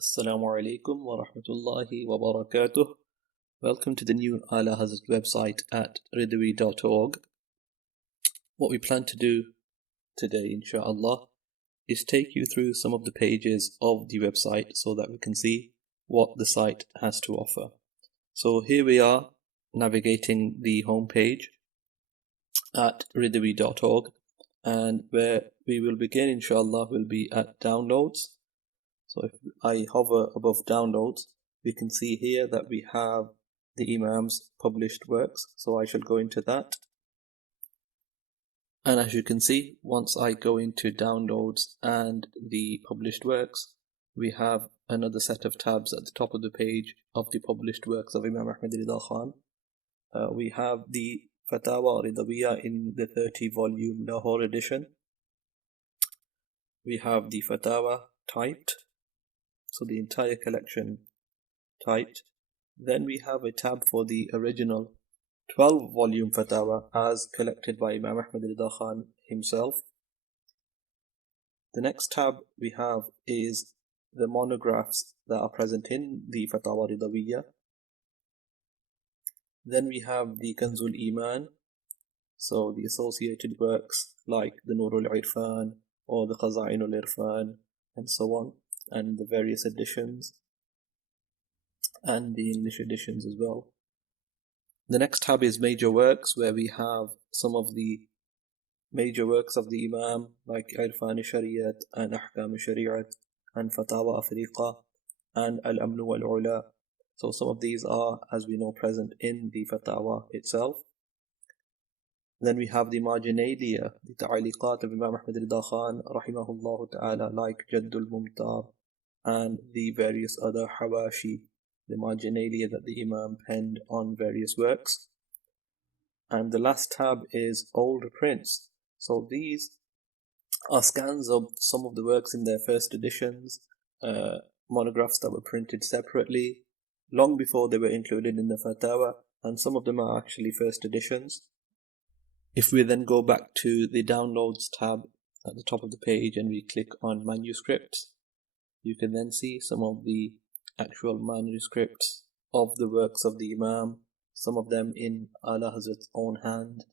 Assalamu alaikum wa rahmatullahi wa barakatuh. Welcome to the new Alahazrat website at ridwi.org. What we plan to do today, inshallah, is take you through some of the pages of the website so that we can see what the site has to offer. So here we are navigating the home page at ridwi.org, and where we will begin, inshallah, will be at downloads. So if I hover above downloads, we can see here that we have the Imams published works. So I shall go into that. And as you can see, once I go into downloads and the published works, we have another set of tabs at the top of the page of the published works of Imam A'azam Rida Khan. We have the fatawa Ridawiyya in the 30-volume Lahore edition. We have the fatawa typed, so the entire collection typed. Then we have a tab for the original 12-volume fatawa as collected by Imam A'azam Rida Khan himself. The next tab we have is the monographs that are present in the fatawa Ridawiyya. Then we have the al-Imam, so the associated works like the Nur al-Irfan or the Khaza'in al-Irfan and so on, and the various editions and the English editions as well. The next tab is major works, where we have some of the major works of the Imam like Irfan al-Shariat and Ahkam al-Shariat and Fatawa Afriqa and al-Amnu wal-Ula. So some of these are, as we know, present in the Fatawa itself. Then we have the marginalia, the ta'aliqat of Imam A'azam Rida Khan rahimahullah ta'ala, like Jaddul Mumtab and the various other hawashi, the marginalia that the Imam penned on various works. And the last tab is older prints. So these are scans of some of the works in their first editions, monographs that were printed separately long before they were included in the Fatawa, and some of them are actually first editions. If we then go back to the downloads tab at the top of the page and we click on manuscripts, you can then see some of the actual manuscripts of the works of the Imam, some of them in Alahazrat's own hand,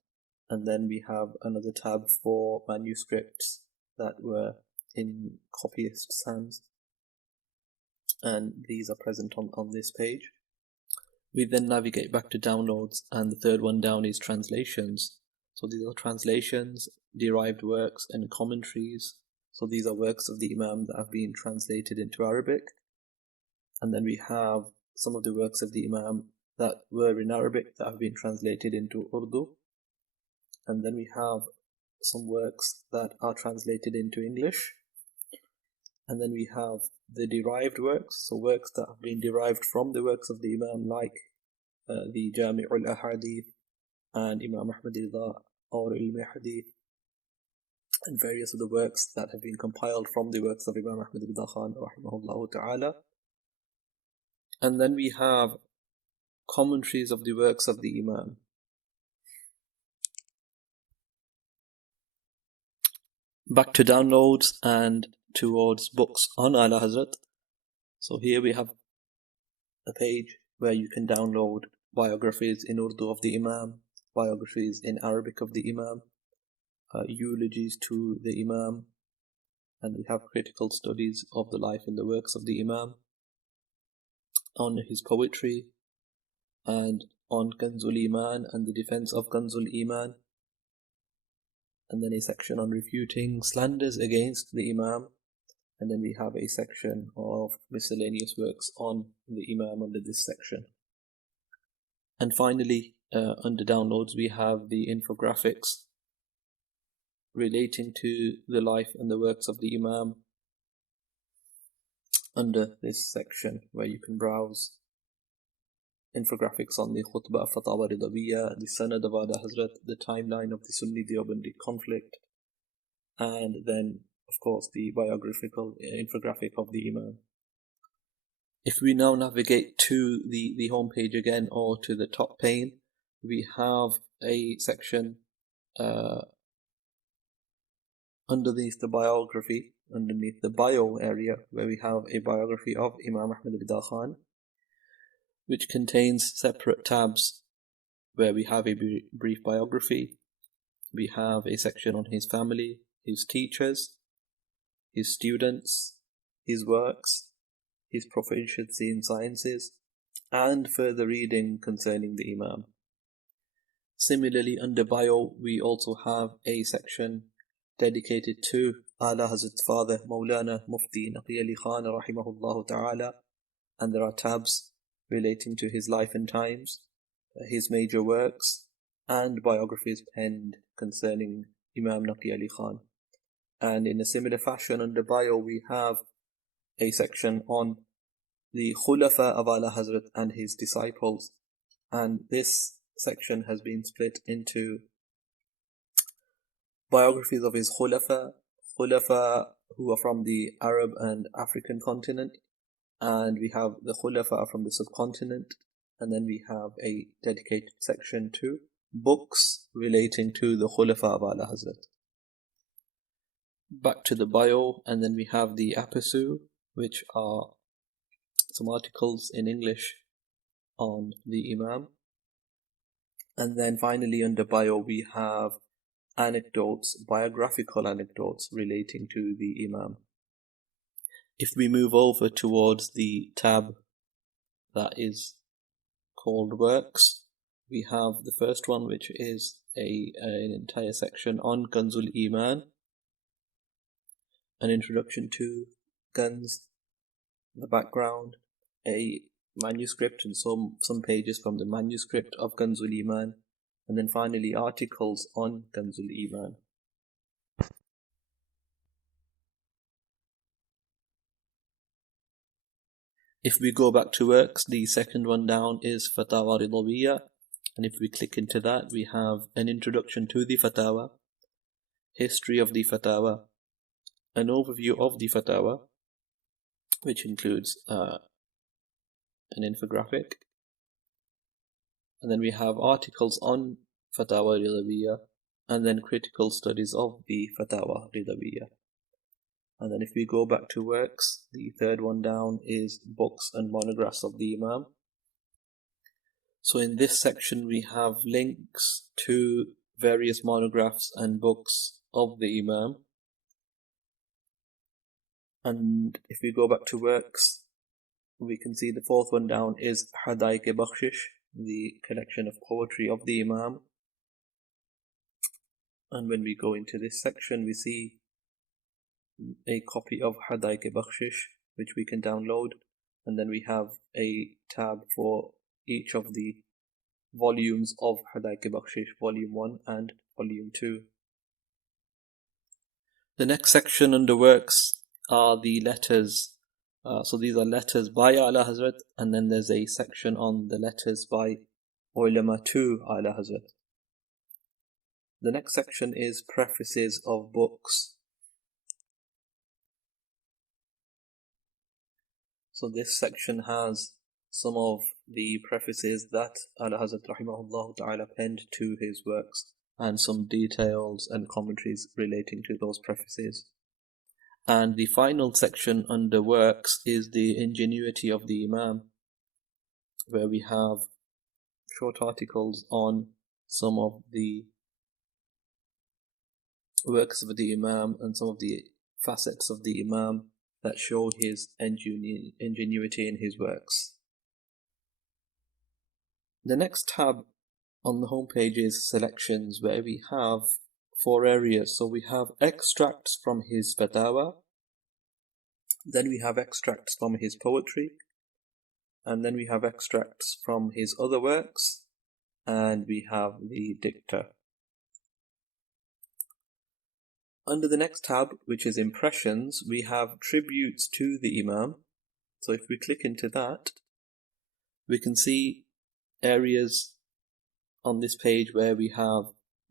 and then we have another tab for manuscripts that were in copyists' hands, and these are present on this page. We then navigate back to downloads, and the third one down is translations. So these are translations, derived works and commentaries. So these are works of the Imam that have been translated into Arabic. And then we have some of the works of the Imam that were in Arabic that have been translated into Urdu. And then we have some works that are translated into English. And then we have the derived works, so works that have been derived from the works of the Imam, like the Jami'ul Ahadith and Imam Ahmad Rida or al-Hadith, and various other works that have been compiled from the works of Imam A'azam Rida Khan rahimahullah ta'ala. And then we have commentaries of the works of the Imam. Back to downloads and towards books on Alahazrat. So here we have a page where you can download biographies in Urdu of the Imam, biographies in Arabic of the Imam, eulogies to the Imam, and we have critical studies of the life and the works of the Imam, on his poetry, and on Kanzul Iman and the defense of Kanzul Iman, and then a section on refuting slanders against the Imam, and then we have a section of miscellaneous works on the Imam under this section. And finally, under downloads, we have the infographics relating to the life and the works of the Imam under this section, where you can browse infographics on the khutbah fatawa Ridawiyya, the sanad of Alahazrat, the timeline of the Sunni Deobandi conflict, and then of course the biographical infographic of the Imam. If we now navigate to the home page again, or to the top pane, we have a section underneath the biography underneath the bio area, where we have a biography of Imam Ahmed Rida Khan, which contains separate tabs where we have a brief biography. We have a section on his family, his teachers, his students, his works, his proficiency in sciences, and further reading concerning the Imam. Similarly, under bio, we also have a section dedicated to Alahazrat's father, Maulana Mufti Naqi Ali Khan rahimahullah ta'ala, and there are tabs relating to his life and times, his major works, and biographies penned concerning Imam Naqi Ali Khan. And in a similar fashion, under bio, we have a section on the Khulafa of Alahazrat and his disciples, and this section has been split into biographies of his Khulafa who are from the Arab and African continent, and we have the Khulafa from the subcontinent, and then we have a dedicated section to books relating to the Khulafa of Alahazrat. Back to the bio, and then we have the apisu, which are some articles in English on the Imam. And then finally under bio we have anecdotes, biographical anecdotes relating to the Imam. If we move over towards the tab that is called works, we have the first one, which is an entire section on Kanzul Iman, an introduction to Kanz, the background, a manuscript and some pages from the manuscript of Kanzul Iman, and then finally articles on Kanzul Iman. If we go back to works, the second one down is Fatawa Ridawiyya, and if we click into that, we have an introduction to the Fatawa, history of the Fatawa, an overview of the Fatawa, which includes an infographic, and then we have articles on Fatawa Ridawiyya, and then critical studies of the Fatawa Ridawiyya. And then if we go back to works, the third one down is books and monographs of the Imam. So in this section we have links to various monographs and books of the Imam. And if we go back to works, we can see the fourth one down is Hadith-e-Bakhshish, the collection of poetry of the Imam. And when we go into this section, we see a copy of Hadith-e-Bakhshish, which we can download, and then we have a tab for each of the volumes of Hadith-e-Bakhshish, volume 1 and volume 2. The next section under works are the letters. So these are letters by Alahazrat, and then there's a section on the letters by ulama to Alahazrat. The next section is prefaces of books. So this section has some of the prefaces that Alahazrat rahimahullah ta'ala penned to his works, and some details and commentaries relating to those prefaces. And the final section under works is the ingenuity of the Imam, where we have short articles on some of the works of the Imam and some of the facets of the Imam that show his ingenuity in his works. The next tab on the home page is selections, where we have 4 areas. So we have extracts from his Fatawa, then we have extracts from his poetry, and then we have extracts from his other works, and we have the dicta. Under the next tab, which is impressions, we have tributes to the Imam. So if we click into that, we can see areas on this page where we have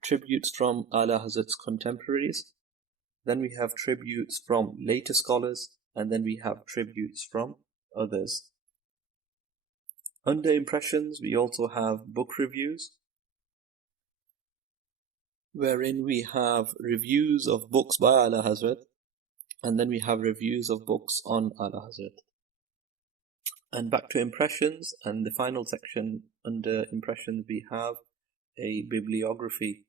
tributes from Alahazrat's contemporaries, then we have tributes from later scholars, and then we have tributes from others. Under impressions, we also have book reviews, wherein we have reviews of books by Alahazrat, And then we have reviews of books on Alahazrat. And back to impressions, and the final section under impressions we have a bibliography,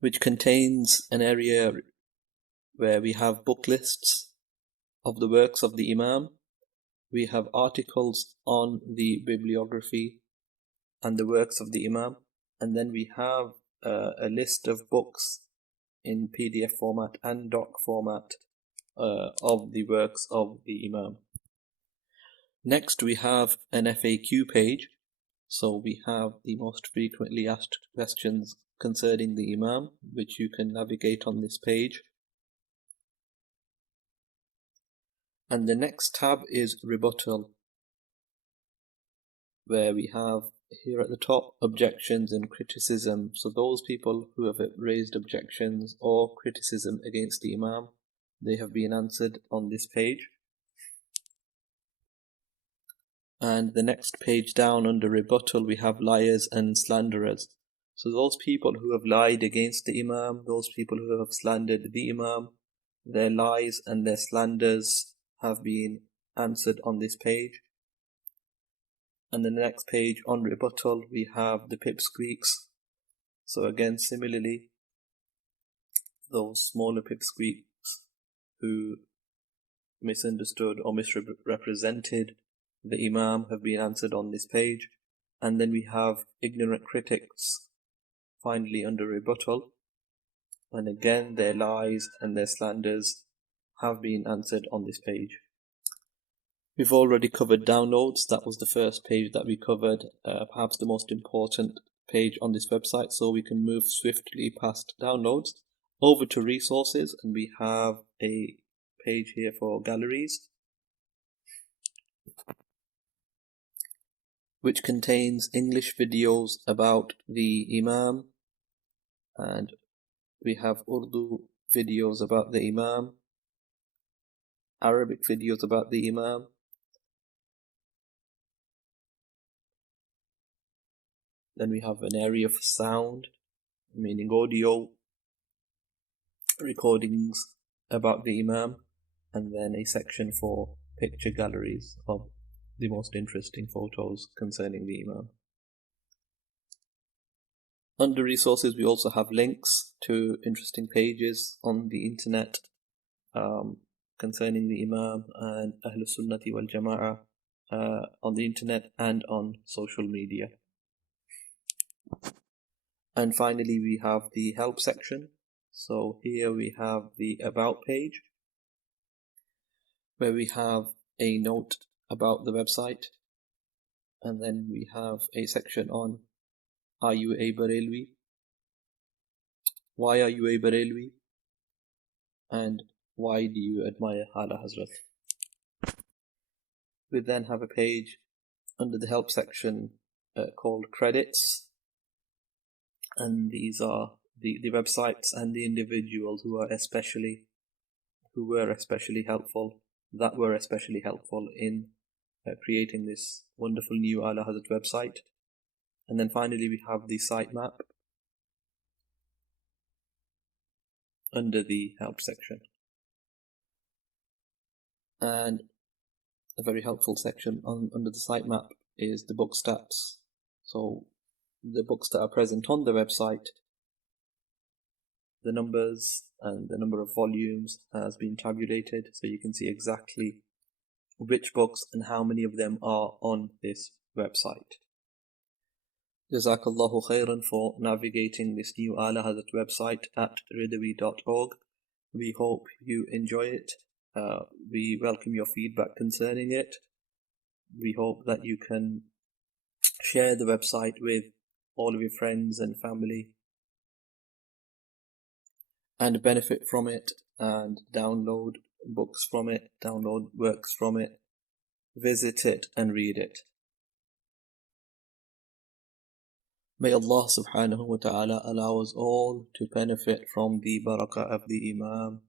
which contains an area where we have book lists of the works of the Imam. We have articles on the bibliography and the works of the Imam, and then we have a list of books in PDF format and doc format of the works of the Imam. Next we have an FAQ page, so we have the most frequently asked questions concerning the Imam, which you can navigate on this page. And the next tab is rebuttal, where we have here at the top objections and criticism. So those people who have raised objections or criticism against the Imam, they have been answered on this page. And the next page down under rebuttal we have liars and slanderers. So those people who have lied against the Imam, those people who have slandered the Imam, their lies and their slanders have been answered on this page. And the next page on rebuttal we have the pipsqueaks. So again, similarly, those smaller pipsqueaks who misunderstood or misrepresented the Imam have been answered on this page. And then we have ignorant critics finally under rebuttal, and again their lies and their slanders have been answered on this page. We've already covered downloads. That was the first page that we covered, perhaps the most important page on this website, so we can move swiftly past downloads over to resources, and we have a page here for galleries, which contains English videos about the Imam, and we have Urdu videos about the Imam, Arabic videos about the Imam, then we have an area for sound, meaning audio recordings about the Imam, and then a section for picture galleries of the most interesting photos concerning the Imam. Under resources we also have links to interesting pages on the internet concerning the Imam and ahlus sunnati wal jama'ah on the internet and on social media. And finally we have the help section. So here we have the about page, where we have a note about the website, and then we have a section on are you a baraylawi, why are you a baraylawi, and why do you admire Alahazrat. We then have a page under the help section called credits, and these are the websites and the individuals who were especially helpful in creating this wonderful new Alahazrat website. And then finally we have the site map under the help section. And a very helpful section under the site map is the book stats. So the books that are present on the website, the numbers and the number of volumes has been tabulated, so you can see exactly which books and how many of them are on this website. Jazakallahu khairan for navigating this new Alahazrat website at ridawi.org. We hope you enjoy it. We welcome your feedback concerning it. We hope that you can share the website with all of your friends and family and benefit from it, and download books from it, download works from it, visit it and read it. May Allah subhanahu wa ta'ala allow us all to benefit from the barakah of the Imam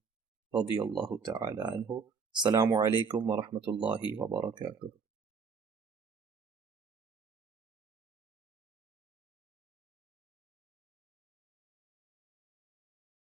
radiyallahu ta'ala anhu. Assalamu alaikum wa rahmatullahi wa barakatuh.